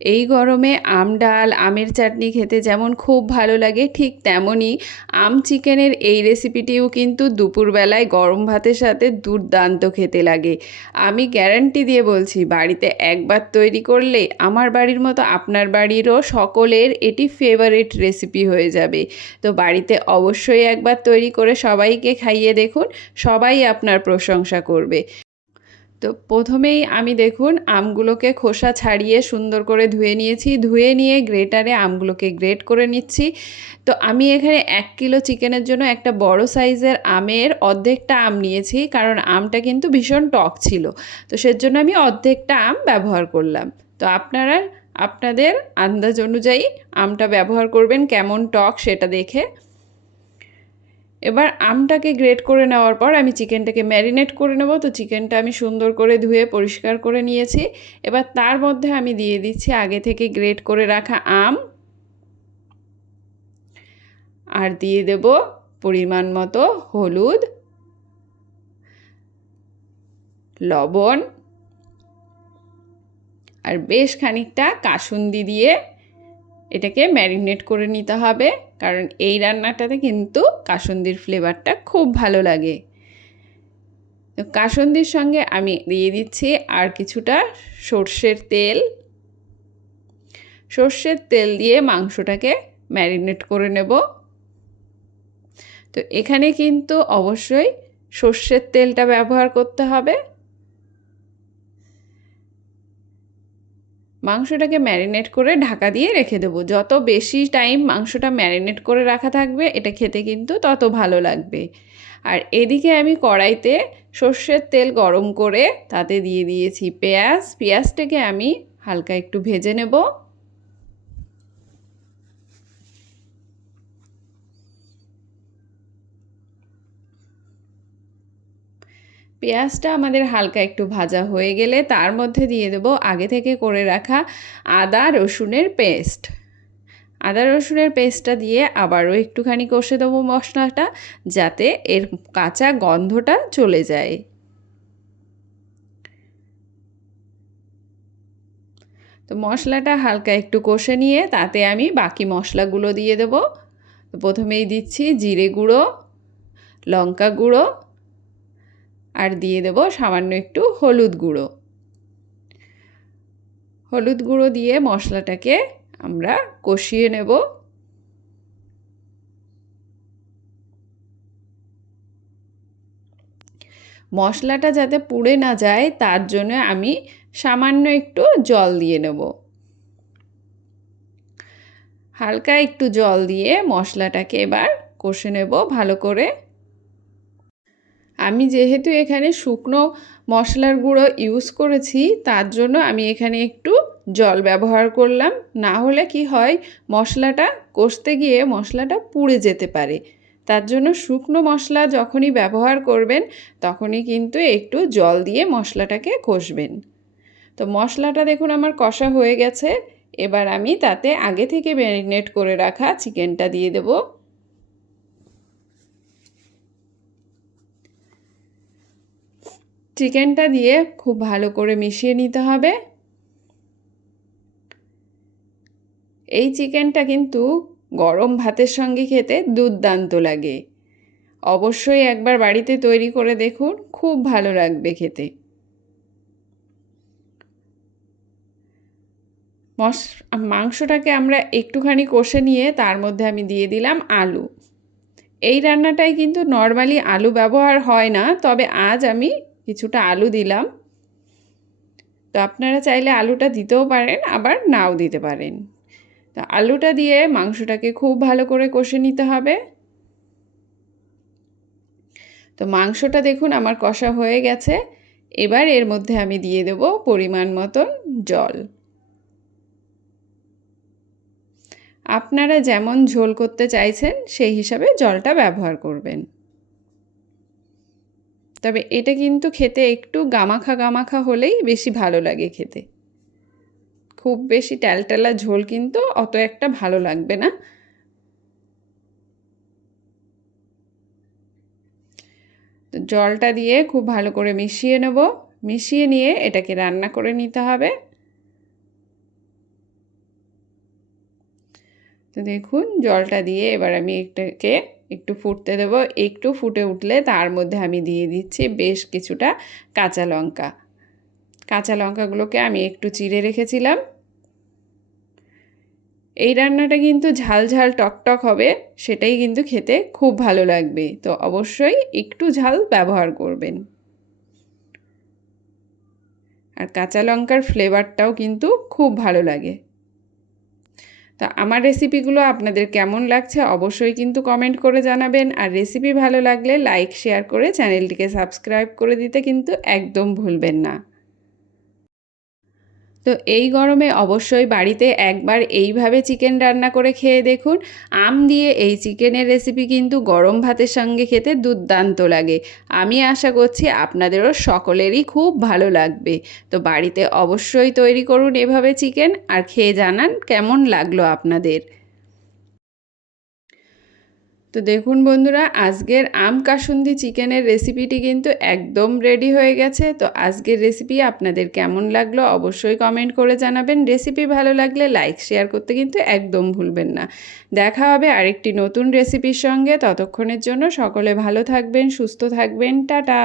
এই গরমে আম ডাল আমের চাটনি খেতে যেমন খুব ভালো লাগে, ঠিক তেমনই আম চিকেনের এই রেসিপিটিও কিন্তু দুপুরবেলায় গরম ভাতের সাথে দুর্দান্ত খেতে লাগে। আমি গ্যারান্টি দিয়ে বলছি, বাড়িতে একবার তৈরি করলে আমার বাড়ির মতো আপনার বাড়িরও সকলের এটি ফেভারিট রেসিপি হয়ে যাবে। তো বাড়িতে অবশ্যই একবার তৈরি করে সবাইকে খাইয়ে দেখুন, সবাই আপনার প্রশংসা করবে। তো প্রথমেই আমি দেখুন আমগুলোকে খোসা ছাড়িয়ে সুন্দর করে ধুয়ে নিয়েছি। ধুয়ে নিয়ে গ্রেটারে আমগুলোকে গ্রেট করে নিচ্ছি। তো আমি এখানে 1 কিলো চিকেনের জন্য একটা বড় সাইজের আমের অর্ধেকটা আম নিয়েছি, কারণ আমটা কিন্তু ভীষণ টক ছিল। তো সেজন্য আমি অর্ধেকটা আম ব্যবহার করলাম। তো আপনারা আপনাদের আন্দাজ অনুযায়ী আমটা ব্যবহার করবেন, কেমন টক সেটা দেখে। এবার আমটাকে গ্রেট করে নেওয়ার পর আমি চিকেনটাকে ম্যারিনেট করে নেব। তো চিকেনটা আমি সুন্দর করে ধুয়ে পরিষ্কার করে নিয়েছি। এবার তার মধ্যে আমি দিয়ে দিচ্ছি আগে থেকে গ্রেট করে রাখা আম, আর দিয়ে দেব পরিমাণ মতো হলুদ, লবণ আর বেশ খানিকটা কাসুন্দি দিয়ে এটাকে ম্যারিনেট করে নিতে হবে, কারণ এই রান্নাটাতে কিন্তু কাসুন্দির ফ্লেভারটা খুব ভালো লাগে। তো কাসুন্দির সঙ্গে আমি দিয়ে দিচ্ছি আর কিছুটা সর্ষের তেল। সর্ষের তেল দিয়ে মাংসটাকে ম্যারিনেট করে নেব। তো এখানে কিন্তু অবশ্যই সর্ষের তেলটা ব্যবহার করতে হবে। মাংসটাকে ম্যারিনেট করে ঢাকা দিয়ে রেখে দেবো। যত বেশি টাইম মাংসটা ম্যারিনেট করে রাখা থাকবে, এটা খেতে কিন্তু তত ভালো লাগবে। আর এদিকে আমি কড়াইতে সর্ষের তেল গরম করে তাতে দিয়ে দিয়েছি পেঁয়াজ। পেঁয়াজটাকে আমি হালকা একটু ভেজে নেব। পেঁয়াজটা আমাদের হালকা একটু ভাজা হয়ে গেলে তার মধ্যে দিয়ে দেব আগে থেকে করে রাখা আদা রসুনের পেস্ট। আদা রসুনের পেস্টটা দিয়ে আবারও একটুখানি কষে দেবো মশলাটা, যাতে এর কাঁচা গন্ধটা চলে যায়। তো মশলাটা হালকা একটু কষে নিয়ে তাতে আমি বাকি মশলাগুলো দিয়ে দেব। তো প্রথমেই দিচ্ছি জিরে গুঁড়ো, লঙ্কা গুঁড়ো, আর দিয়ে দেব সামান্য একটু হলুদ গুঁড়ো। হলুদ গুঁড়ো দিয়ে মশলাটাকে আমরা কষিয়ে নেব। মশলাটা যাতে পুড়ে না যায় তার জন্য আমি সামান্য একটু জল দিয়ে নেব। হালকা একটু জল দিয়ে মশলাটাকে এবার কষে নেব ভালো করে। আমি যেহেতু এখানে শুকনো মশলার গুঁড়ো ইউজ করেছি, তার জন্য আমি এখানে একটু জল ব্যবহার করলাম। না হলে কি হয়, মশলাটা কষতে গিয়ে মশলাটা পুড়ে যেতে পারে। তার জন্য শুকনো মশলা যখনই ব্যবহার করবেন তখনই কিন্তু একটু জল দিয়ে মশলাটাকে কষবেন। তো মশলাটা দেখুন আমার কষা হয়ে গেছে। এবার আমি তাতে আগে থেকে ম্যারিনেট করে রাখা চিকেনটা দিয়ে দেব। চিকেনটা দিয়ে খুব ভালো করে মিশিয়ে নিতে হবে। এই চিকেনটা কিন্তু গরম ভাতের সঙ্গে খেতে দুর্দান্ত লাগে। অবশ্যই একবার বাড়িতে তৈরি করে দেখুন, খুব ভালো লাগবে খেতে। মাংসটাকে আমরা একটুখানি কষে নিয়ে তার মধ্যে আমি দিয়ে দিলাম আলু। এই রান্নাটায় কিন্তু নর্মালি আলু ব্যবহার হয় না, তবে আজ আমি কিছুটা আলু দিলাম। তো আপনারা চাইলে আলুটা দিতেও পারেন, আবার নাও দিতে পারেন। তো আলুটা দিয়ে মাংসটাকে খুব ভালো করে কষে নিতে হবে। তো মাংসটা দেখুন আমার কষা হয়ে গেছে। এবার এর মধ্যে আমি দিয়ে দেব পরিমাণ মতন জল। আপনারা যেমন ঝোল করতে চাইছেন সেই হিসাবে জলটা ব্যবহার করবেন। তবে এটা কিন্তু খেতে একটু গামাখা গামাখা হলেই বেশি ভালো লাগে খেতে। খুব বেশি ট্যালট্যালা ঝোল কিন্তু অত একটা ভালো লাগবে না। তো জলটা দিয়ে খুব ভালো করে মিশিয়ে নেব। মিশিয়ে নিয়ে এটাকে রান্না করে নিতে হবে। তো দেখুন জলটা দিয়ে এবার আমি এটাকে একটু ফুটতে দেবো। একটু ফুটে উঠলে তার মধ্যে আমি দিয়ে দিচ্ছি বেশ কিছুটা কাঁচা লঙ্কা। কাঁচা লঙ্কাগুলোকে আমি একটু চিড়ে রেখেছিলাম। এই রান্নাটা কিন্তু ঝাল ঝাল টকটক হবে, সেটাই কিন্তু খেতে খুব ভালো লাগবে। তো অবশ্যই একটু ঝাল ব্যবহার করবেন। আর কাঁচা লঙ্কার ফ্লেভারটাও কিন্তু খুব ভালো লাগে। তো আমার রেসিপিগুলো আপনাদের কেমন লাগছে অবশ্যই কিন্তু কমেন্ট করে জানাবেন। আর রেসিপি ভালো লাগলে লাইক শেয়ার করে চ্যানেলটিকে সাবস্ক্রাইব করে দিতে কিন্তু একদম ভুলবেন না। তো এই গরমে অবশ্যই বাড়িতে একবার এইভাবে চিকেন রান্না করে খেয়ে দেখুন। আম দিয়ে এই চিকেনের রেসিপি কিন্তু গরম ভাতের সঙ্গে খেতে দুর্দান্ত লাগে। আমি আশা করছি আপনাদেরও সকলেরই খুব ভালো লাগবে। তো বাড়িতে অবশ্যই তৈরি করুন এভাবে চিকেন, আর খেয়ে জানান কেমন লাগলো আপনাদের। তো দেখুন বন্ধুরা, আজকের আম কাসুন্দি চিকেনের রেসিপিটি কিন্তু একদম রেডি হয়ে গেছে। তো আজকের রেসিপি আপনাদের কেমন লাগলো অবশ্যই কমেন্ট করে জানাবেন। রেসিপি ভালো লাগলে লাইক শেয়ার করতে কিন্তু একদম ভুলবেন না। দেখা হবে আরেকটি নতুন রেসিপির সঙ্গে। ততক্ষণের জন্য সকলে ভালো থাকবেন, সুস্থ থাকবেন। টাটা।